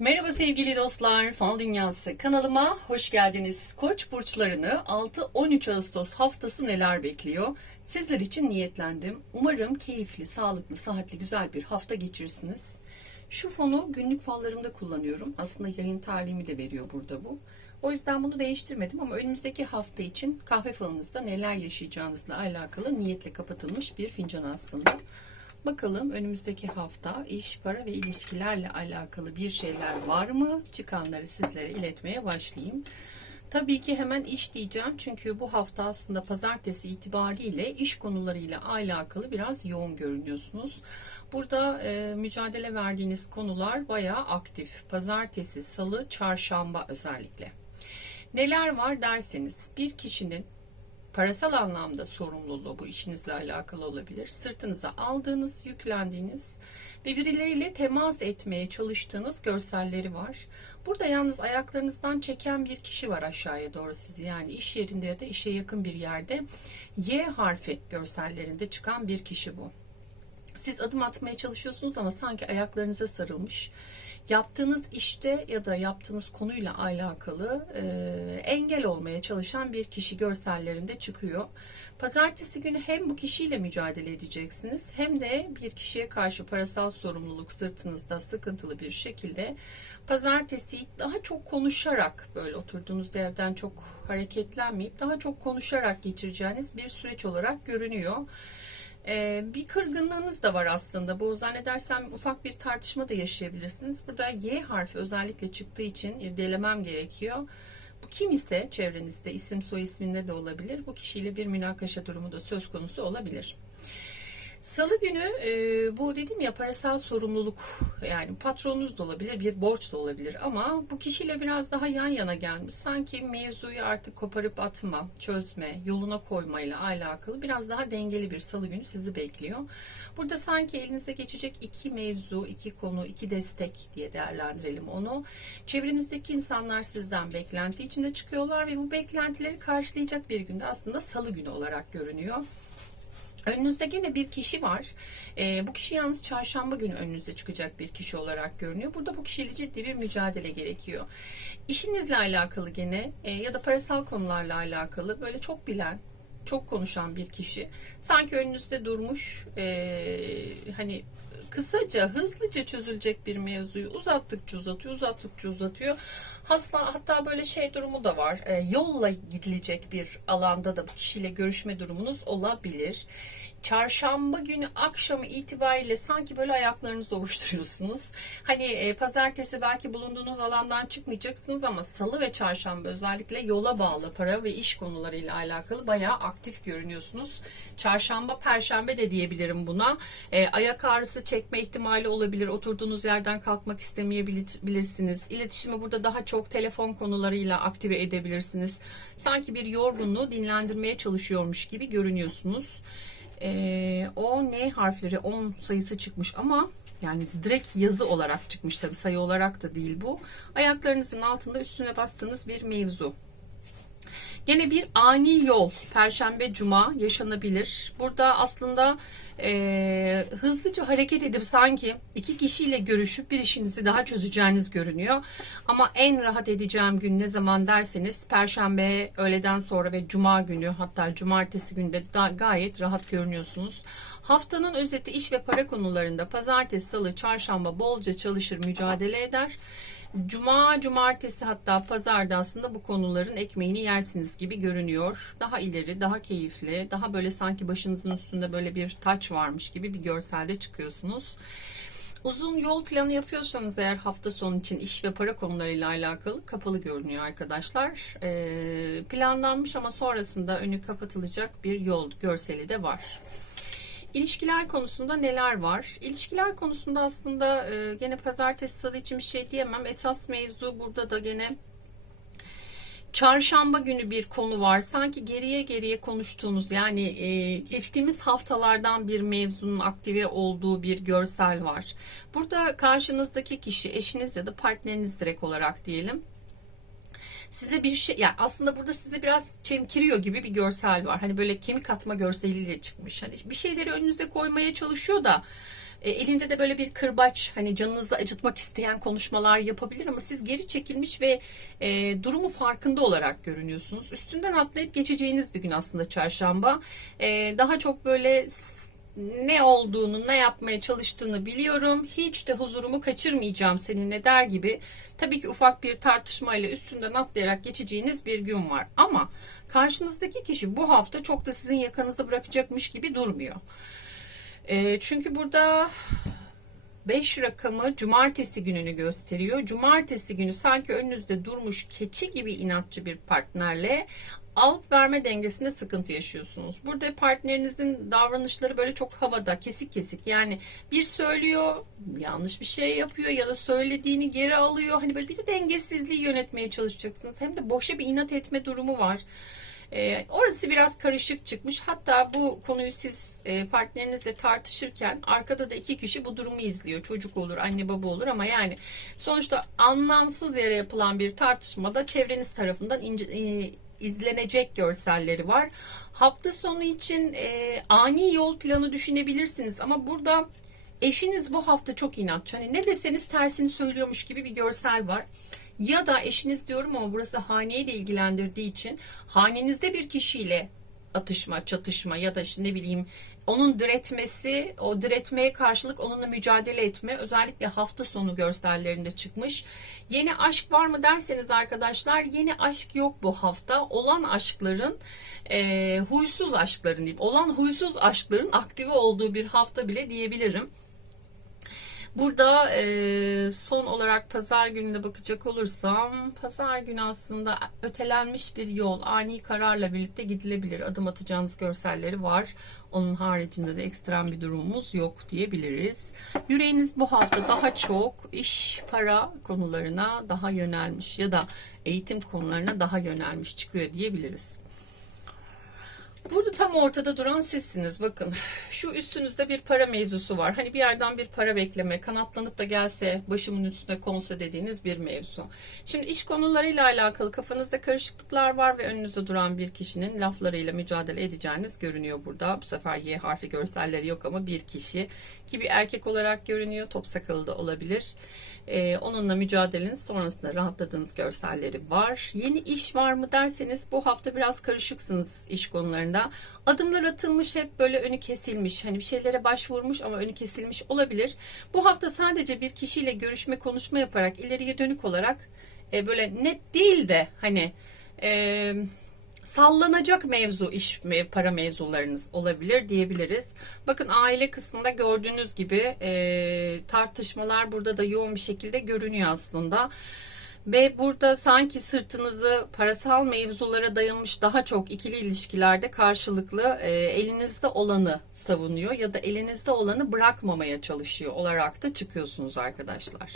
Merhaba sevgili dostlar, Fal Dünyası kanalıma hoş geldiniz. Koç burçlarını 6-13 Ağustos haftası neler bekliyor? Sizler için niyetlendim. Umarım keyifli, sağlıklı, sıhhatli, güzel bir hafta geçirirsiniz. Şu fonu günlük fallarımda kullanıyorum. Aslında yayın tarihimi de veriyor burada bu. O yüzden bunu değiştirmedim ama önümüzdeki hafta için kahve falınızda neler yaşayacağınızla alakalı niyetle kapatılmış bir fincan aslında. Bakalım önümüzdeki hafta iş, para ve ilişkilerle alakalı bir şeyler var mı? Çıkanları sizlere iletmeye başlayayım. Tabii ki hemen iş diyeceğim çünkü bu hafta aslında pazartesi itibariyle iş konularıyla alakalı biraz yoğun görünüyorsunuz. Burada e, mücadele verdiğiniz konular bayağı aktif. Pazartesi, salı, çarşamba özellikle. Neler var derseniz bir kişinin parasal anlamda sorumluluğu bu işinizle alakalı olabilir. Sırtınıza aldığınız, yüklendiğiniz ve birileriyle temas etmeye çalıştığınız görselleri var. Burada yalnız ayaklarınızdan çeken bir kişi var aşağıya doğru sizi. Yani iş yerinde ya da işe yakın bir yerde Y harfi görsellerinde çıkan bir kişi bu. Siz adım atmaya çalışıyorsunuz ama sanki ayaklarınıza sarılmış. Yaptığınız işte ya da yaptığınız konuyla alakalı e, engel olmaya çalışan bir kişi görsellerinde çıkıyor. Pazartesi günü hem bu kişiyle mücadele edeceksiniz hem de bir kişiye karşı parasal sorumluluk sırtınızda sıkıntılı bir şekilde pazartesi daha çok konuşarak böyle oturduğunuz yerden çok hareketlenmeyip daha çok konuşarak geçireceğiniz bir süreç olarak görünüyor. Ee, bir kırgınlığınız da var aslında. Bu zannedersem ufak bir tartışma da yaşayabilirsiniz. Burada Y harfi özellikle çıktığı için irdelemem gerekiyor. Bu kim ise çevrenizde isim soy isminde de olabilir. Bu kişiyle bir münakaşa durumu da söz konusu olabilir. Salı günü e, bu dedim ya parasal sorumluluk yani patronunuz da olabilir bir borç da olabilir ama bu kişiyle biraz daha yan yana gelmiş. Sanki mevzuyu artık koparıp atma, çözme, yoluna koymayla alakalı biraz daha dengeli bir salı günü sizi bekliyor. Burada sanki elinize geçecek iki mevzu, iki konu, iki destek diye değerlendirelim onu. Çevrenizdeki insanlar sizden beklenti içinde çıkıyorlar ve bu beklentileri karşılayacak bir günde aslında salı günü olarak görünüyor. Önünüzde yine bir kişi var. E, bu kişi yalnız çarşamba günü önünüze çıkacak bir kişi olarak görünüyor. Burada bu kişiyle ciddi bir mücadele gerekiyor. İşinizle alakalı gene e, ya da parasal konularla alakalı böyle çok bilen, çok konuşan bir kişi. Sanki önünüzde durmuş e, hani kısaca hızlıca çözülecek bir mevzuyu uzattıkça uzatıyor uzattıkça uzatıyor. Hatta, hatta böyle şey durumu da var. E, yolla gidilecek bir alanda da bu kişiyle görüşme durumunuz olabilir. Çarşamba günü akşamı itibariyle sanki böyle ayaklarınızı ovuşturuyorsunuz. Hani e, pazartesi belki bulunduğunuz alandan çıkmayacaksınız ama salı ve çarşamba özellikle yola bağlı para ve iş konularıyla alakalı bayağı aktif görünüyorsunuz. Çarşamba, perşembe de diyebilirim buna. E, ayak ağrısı çekme ihtimali olabilir. Oturduğunuz yerden kalkmak istemeyebilirsiniz. İletişimi burada daha çok telefon konularıyla aktive edebilirsiniz. Sanki bir yorgunluğu dinlendirmeye çalışıyormuş gibi görünüyorsunuz. E, o N harfleri 10 sayısı çıkmış ama yani direkt yazı olarak çıkmış tabi sayı olarak da değil bu. Ayaklarınızın altında üstüne bastığınız bir mevzu. Gene bir ani yol Perşembe Cuma yaşanabilir. Burada aslında e, hızlıca hareket edip sanki iki kişiyle görüşüp bir işinizi daha çözeceğiniz görünüyor. Ama en rahat edeceğim gün ne zaman derseniz Perşembe öğleden sonra ve Cuma günü hatta Cumartesi günde da gayet rahat görünüyorsunuz. Haftanın özeti iş ve para konularında pazartesi, salı, çarşamba bolca çalışır, mücadele eder. Cuma, cumartesi hatta pazarda aslında bu konuların ekmeğini yersiniz gibi görünüyor. Daha ileri, daha keyifli, daha böyle sanki başınızın üstünde böyle bir taç varmış gibi bir görselde çıkıyorsunuz. Uzun yol planı yapıyorsanız eğer hafta sonu için iş ve para konularıyla alakalı kapalı görünüyor arkadaşlar. Ee, planlanmış ama sonrasında önü kapatılacak bir yol görseli de var. İlişkiler konusunda neler var? İlişkiler konusunda aslında e, gene pazartesi salı için bir şey diyemem. Esas mevzu burada da gene Çarşamba günü bir konu var. Sanki geriye geriye konuştuğunuz yani e, geçtiğimiz haftalardan bir mevzunun aktive olduğu bir görsel var. Burada karşınızdaki kişi eşiniz ya da partneriniz direkt olarak diyelim size bir şey yani aslında burada size biraz çemkiriyor gibi bir görsel var. Hani böyle kemik atma görseliyle çıkmış. Hani bir şeyleri önünüze koymaya çalışıyor da E, elinde de böyle bir kırbaç hani canınızı acıtmak isteyen konuşmalar yapabilir ama siz geri çekilmiş ve e, durumu farkında olarak görünüyorsunuz. Üstünden atlayıp geçeceğiniz bir gün aslında çarşamba. E, daha çok böyle ne olduğunu, ne yapmaya çalıştığını biliyorum. Hiç de huzurumu kaçırmayacağım seninle der gibi. Tabii ki ufak bir tartışmayla üstünden atlayarak geçeceğiniz bir gün var. Ama karşınızdaki kişi bu hafta çok da sizin yakanızı bırakacakmış gibi durmuyor. E, çünkü burada 5 rakamı cumartesi gününü gösteriyor. Cumartesi günü sanki önünüzde durmuş keçi gibi inatçı bir partnerle alıp verme dengesinde sıkıntı yaşıyorsunuz. Burada partnerinizin davranışları böyle çok havada, kesik kesik. Yani bir söylüyor, yanlış bir şey yapıyor ya da söylediğini geri alıyor. Hani böyle bir dengesizliği yönetmeye çalışacaksınız. Hem de boşa bir inat etme durumu var. E, orası biraz karışık çıkmış. Hatta bu konuyu siz e, partnerinizle tartışırken arkada da iki kişi bu durumu izliyor. Çocuk olur, anne baba olur ama yani sonuçta anlamsız yere yapılan bir tartışmada çevreniz tarafından ince, e, izlenecek görselleri var. Hafta sonu için e, ani yol planı düşünebilirsiniz ama burada eşiniz bu hafta çok inatçı. Hani ne deseniz tersini söylüyormuş gibi bir görsel var. Ya da eşiniz diyorum ama burası haneyi de ilgilendirdiği için hanenizde bir kişiyle atışma, çatışma ya da işte ne bileyim onun diretmesi, o diretmeye karşılık onunla mücadele etme özellikle hafta sonu görsellerinde çıkmış. Yeni aşk var mı derseniz arkadaşlar yeni aşk yok bu hafta. Olan aşkların e, huysuz aşkların diyeyim. Olan huysuz aşkların aktive olduğu bir hafta bile diyebilirim. Burada e, son olarak pazar gününe bakacak olursam pazar günü aslında ötelenmiş bir yol ani kararla birlikte gidilebilir. Adım atacağınız görselleri var. Onun haricinde de ekstrem bir durumumuz yok diyebiliriz. Yüreğiniz bu hafta daha çok iş, para konularına daha yönelmiş ya da eğitim konularına daha yönelmiş çıkıyor diyebiliriz. Burada tam ortada duran sizsiniz. Bakın şu üstünüzde bir para mevzusu var. Hani bir yerden bir para bekleme, kanatlanıp da gelse başımın üstüne konsa dediğiniz bir mevzu. Şimdi iş konularıyla alakalı kafanızda karışıklıklar var ve önünüzde duran bir kişinin laflarıyla mücadele edeceğiniz görünüyor burada. Bu sefer Y harfi görselleri yok ama bir kişi ki bir erkek olarak görünüyor. Top sakalı da olabilir. Ee, onunla mücadeleniz sonrasında rahatladığınız görselleri var. Yeni iş var mı derseniz bu hafta biraz karışıksınız iş konularında. Adımlar atılmış hep böyle önü kesilmiş. Hani bir şeylere başvurmuş ama önü kesilmiş olabilir. Bu hafta sadece bir kişiyle görüşme konuşma yaparak ileriye dönük olarak e, böyle net değil de hani e, sallanacak mevzu iş para mevzularınız olabilir diyebiliriz. Bakın aile kısmında gördüğünüz gibi e, tartışmalar burada da yoğun bir şekilde görünüyor aslında. Ve burada sanki sırtınızı parasal mevzulara dayanmış daha çok ikili ilişkilerde karşılıklı e, elinizde olanı savunuyor ya da elinizde olanı bırakmamaya çalışıyor olarak da çıkıyorsunuz arkadaşlar.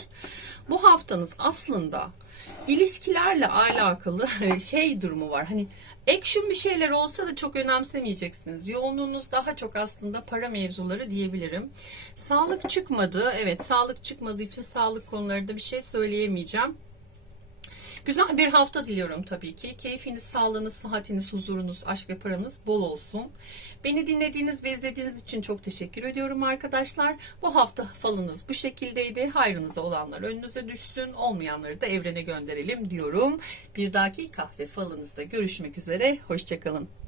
Bu haftanız aslında ilişkilerle alakalı şey durumu var. Hani action bir şeyler olsa da çok önemsemeyeceksiniz. Yoğunluğunuz daha çok aslında para mevzuları diyebilirim. Sağlık çıkmadı. Evet sağlık çıkmadığı için sağlık konularında bir şey söyleyemeyeceğim. Güzel bir hafta diliyorum tabii ki. Keyfiniz, sağlığınız, sıhhatiniz, huzurunuz, aşk ve paranız bol olsun. Beni dinlediğiniz ve izlediğiniz için çok teşekkür ediyorum arkadaşlar. Bu hafta falınız bu şekildeydi. Hayrınıza olanlar önünüze düşsün, olmayanları da evrene gönderelim diyorum. Bir dahaki kahve falınızda görüşmek üzere. Hoşçakalın.